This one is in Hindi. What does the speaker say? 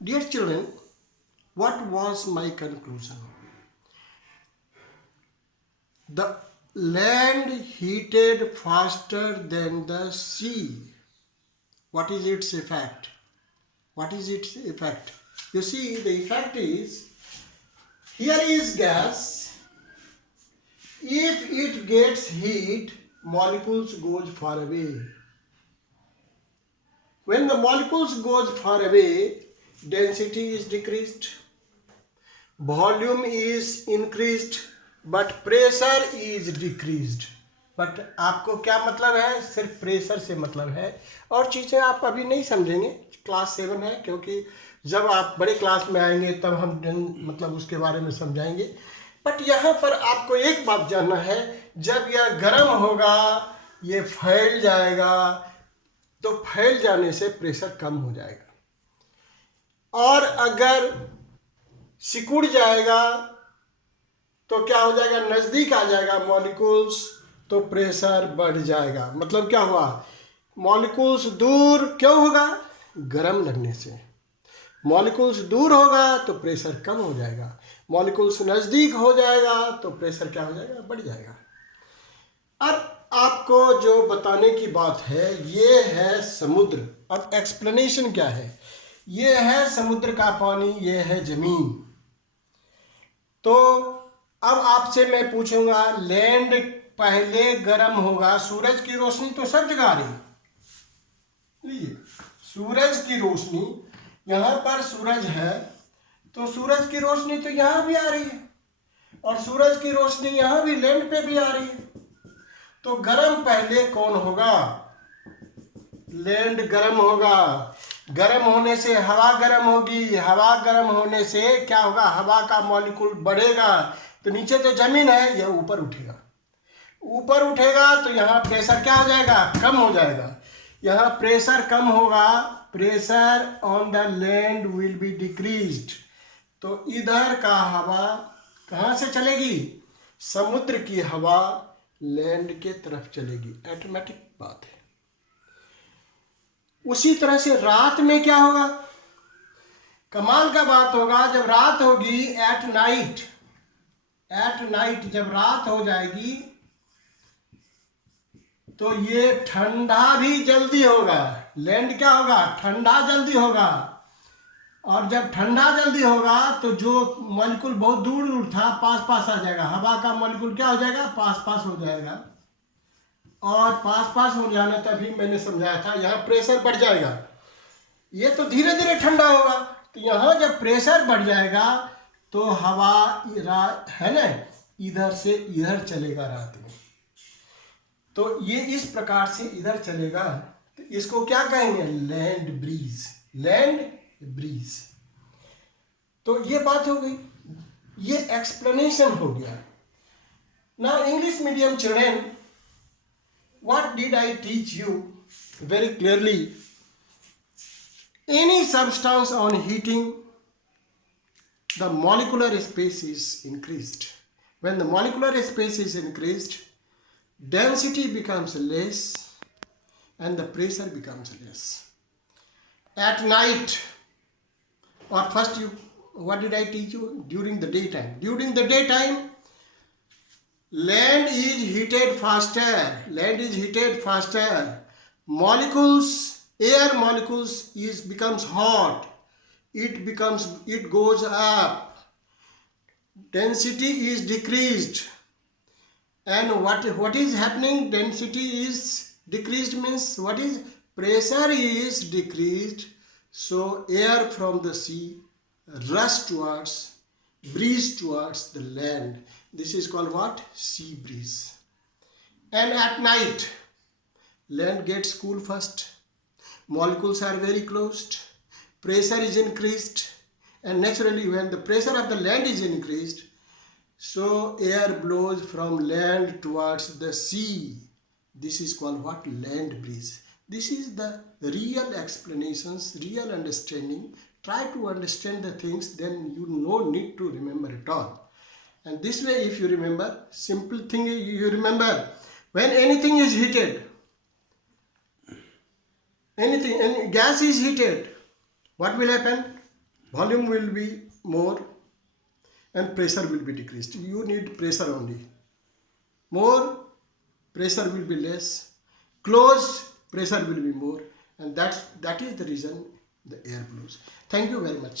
Dear children, what was my conclusion? The land heated faster than the sea. What is its effect? What is its effect? You see, the effect is, here is gas. If it gets heat, molecules goes far away. When the molecules goes far away, density is decreased, volume is increased, but pressure is decreased. But आपको क्या मतलब है? सिर्फ प्रेशर से मतलब है, और चीज़ें आप अभी नहीं समझेंगे, क्लास 7 है, क्योंकि जब आप बड़े क्लास में आएंगे तब हम मतलब उसके बारे में समझाएंगे. बट यहाँ पर आपको एक बात जानना है, जब यह गर्म होगा ये फैल जाएगा, तो फैल जाने से प्रेशर कम हो जाएगा, और अगर सिकुड़ जाएगा तो क्या हो जाएगा? नज़दीक आ जाएगा मॉलिक्यूल्स, तो प्रेशर बढ़ जाएगा. मतलब क्या हुआ? मॉलिक्यूल्स दूर क्यों होगा? गर्म लगने से. मॉलिक्यूल्स दूर होगा तो प्रेशर कम हो जाएगा, मॉलिक्यूल्स नज़दीक हो जाएगा तो प्रेशर क्या हो जाएगा? बढ़ जाएगा. अब आपको जो बताने की बात है ये है समुद्र. अब एक्सप्लेनेशन क्या है? ये है समुद्र का पानी, ये है जमीन. तो अब आपसे मैं पूछूंगा, लैंड पहले गर्म होगा, सूरज की रोशनी तो सब जगह आ रही है. लीजिए, सूरज की रोशनी, यहाँ पर सूरज है तो सूरज की रोशनी तो यहाँ भी आ रही है, और सूरज की रोशनी यहाँ भी लैंड पे भी आ रही है. तो गर्म पहले कौन होगा? लैंड गर्म होगा. गर्म होने से हवा गर्म होगी, हवा गर्म होने से क्या होगा? हवा का मॉलिक्यूल बढ़ेगा, तो नीचे तो जमीन है, यह ऊपर उठेगा. ऊपर उठेगा तो यहाँ प्रेशर क्या हो जाएगा? कम हो जाएगा. यहाँ प्रेशर कम होगा, pressure on the land will be decreased. तो इधर का हवा कहाँ से चलेगी? समुद्र की हवा लैंड के तरफ चलेगी. ऑटोमेटिक बात है. उसी तरह से रात में क्या होगा? कमाल का बात होगा, जब रात होगी, एट नाइट जब रात हो जाएगी तो ये ठंडा भी जल्दी होगा. लैंड क्या होगा? ठंडा जल्दी होगा. और जब ठंडा जल्दी होगा तो जो मॉलिक्यूल बहुत दूर दूर था पास पास आ जाएगा. हवा का मॉलिक्यूल क्या हो जाएगा? पास पास हो जाएगा. और पास पास हो जाना तभी मैंने समझाया था, यहाँ प्रेशर बढ़ जाएगा. ये तो धीरे धीरे ठंडा होगा, तो यहाँ जब प्रेशर बढ़ जाएगा तो हवा है ना, इधर से इधर चलेगा रात में. तो ये इस प्रकार से इधर चलेगा, तो इसको क्या कहेंगे? Land breeze. तो ये बात हो गई, ये एक्सप्लेनेशन हो गया. Now English medium children, what did I teach you very clearly? Any substance on heating, the molecular space is increased. When the molecular space is increased, density becomes less and the pressure becomes less. At night, or first what did I teach you? During the daytime. During the daytime, land is heated faster. Air molecules becomes hot. It goes up. Density is decreased. And what is happening? Density is decreased means what is? Pressure is decreased. So air from the sea breeze towards the land. This is called what? Sea breeze. And at night, land gets cool first. Molecules are very closed. Pressure is increased. And naturally, when the pressure of the land is increased, so air blows from land towards the sea. This is called what? Land breeze. This is the real explanations, real understanding. Try to understand the things, then you no need to remember at all. And this way, if you remember, simple thing you remember, when anything is heated, any gas is heated, what will happen? volume will be more and pressure will be decreased. You need pressure only. More pressure will be less. Close pressure will be more, and that is the reason the air blows. Thank you very much.